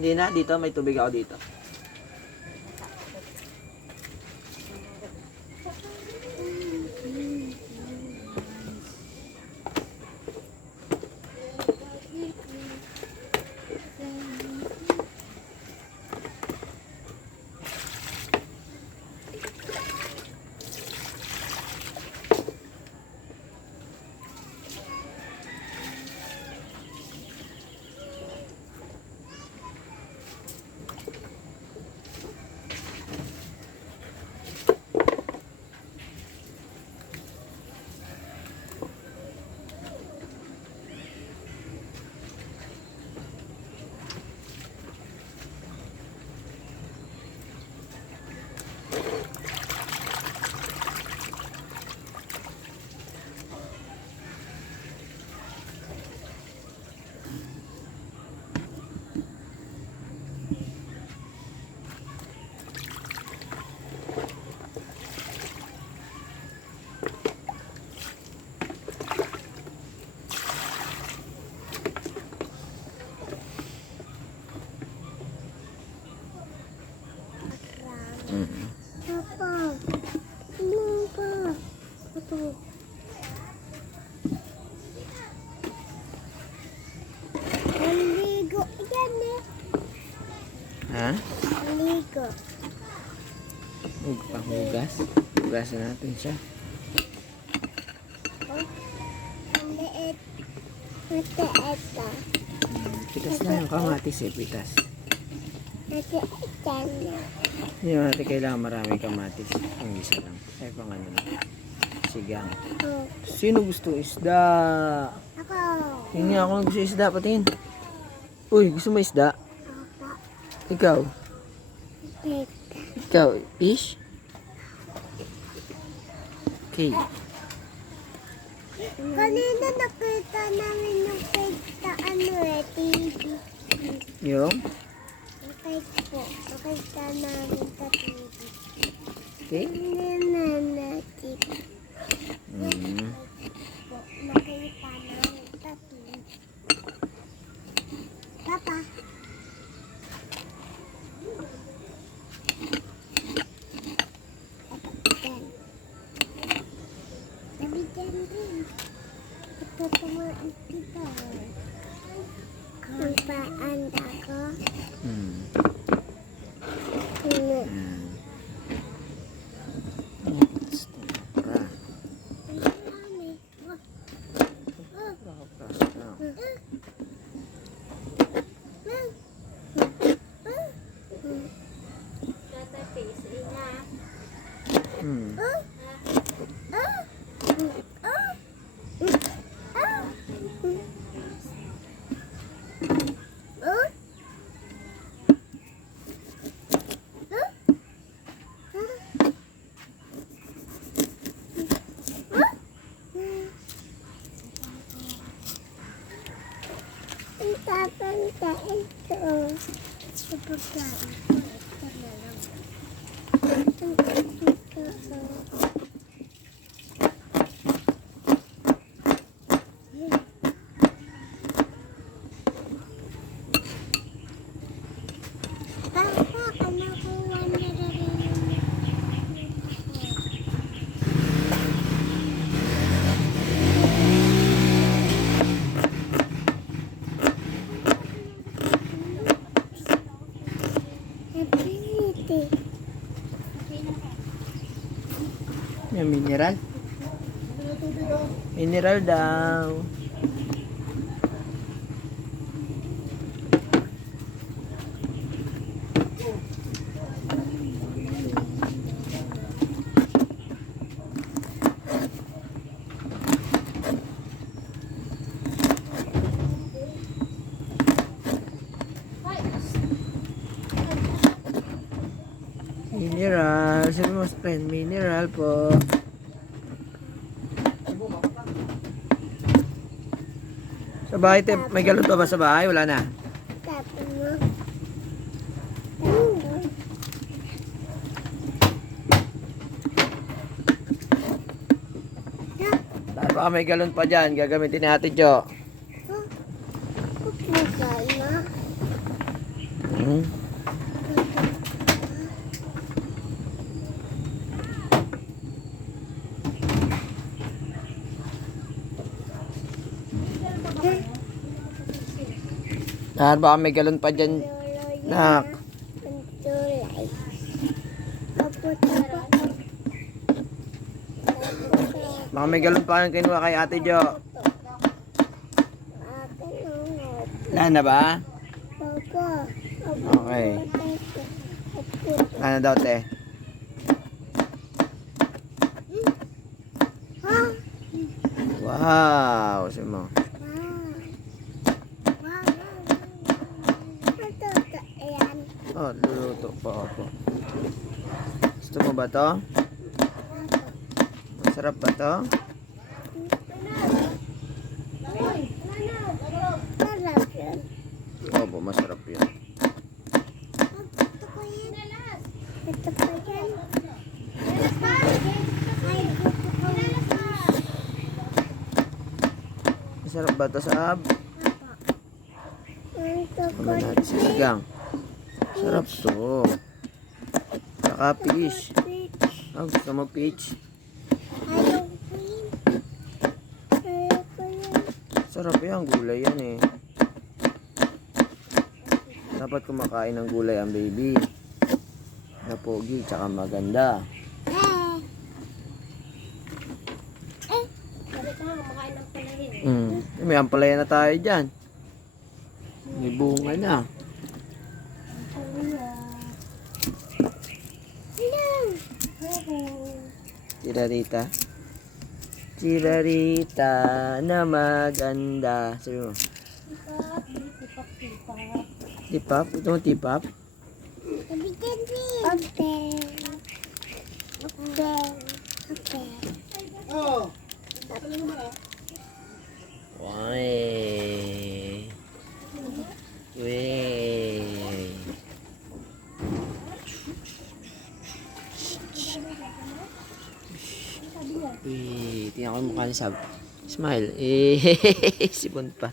Hindi na, dito may tubig ako dito. Papa, ano ba? Ito. Maligo yan eh. Ha? Maligo. Panghugas. Hugasan natin siya. Oh, ang liit. Matiit to. Pitas na yung kamatis eh, pitas. Matiit yan na. Hindi natin kailangan maraming kamatis. Ang isa lang. Ay, pang ano lang. Sigang. Oh, Sino gusto isda? ako. Hindi ako gusto isda, patingin. Uy, gusto mo isda? Papa, Ikaw? wait. Ikaw, fish? Okay. Kanina nakita namin yung page sa ano eh, TV. Yung? Yung page po. Nakita namin sa TV. Okay. Kanina nakita po. Nakita namin sa TV. Papa. Yan. Sabi dyan din. Ito tumaan kita. Kung paanda ko. Hmm. Ano? Yan. Ah. Ang dami. Hmm. Ang tatanda ito. Sa pagkain ko, ito na lang. Ang tatanda. Papa, kanakuha na rin yung ability. Yung mineral. Mineral daw. Mineral. Sabi mo, friend, mineral po. Sa bahay, may galon pa ba sa bahay? Wala na. Tapos mo. Baka may galon pa dyan. Gagamitin ni Ate Jo. Pupunta na. Baka may galon pa dyan. Nak. Ang tulay. Opo, tapo. Baka may galon pa kayong kinuha kay Ate Jo. Akin ang Wala na ba? opo. Okay. Opo. Wala na daw, te. Ha? Wow. Sabi mo. Wow. Ito, ayan. Oh, luluto pa ako. Gusto mo ba to? Masarap ba to? Sarap yun. Opo, masarap yun. Ito ko yan. Ito ko yan. Ay, gusto ko yan. Masarap ba to, Sab? Ito ko Naman natin sinigang. Sarap to. Saka fish. Oh, gusto mo peach? Ayaw ko yan. Ayaw ko yan. Sarap yan, gulay yan eh. Dapat kumakain ng gulay ang baby. Na pogi, tsaka maganda. Sabi ko nga, kumakain ng palahin. May ampalaya na tayo dyan. May bunga na. Tirarita. Tirarita na maganda. Sabi mo. Tipap? Ito mo tipap? Nabigyan din. Okay. Okay. Okay. Wey. Wey. Tingnan ko yung mukha ni Sab. Smile. Sipon pa.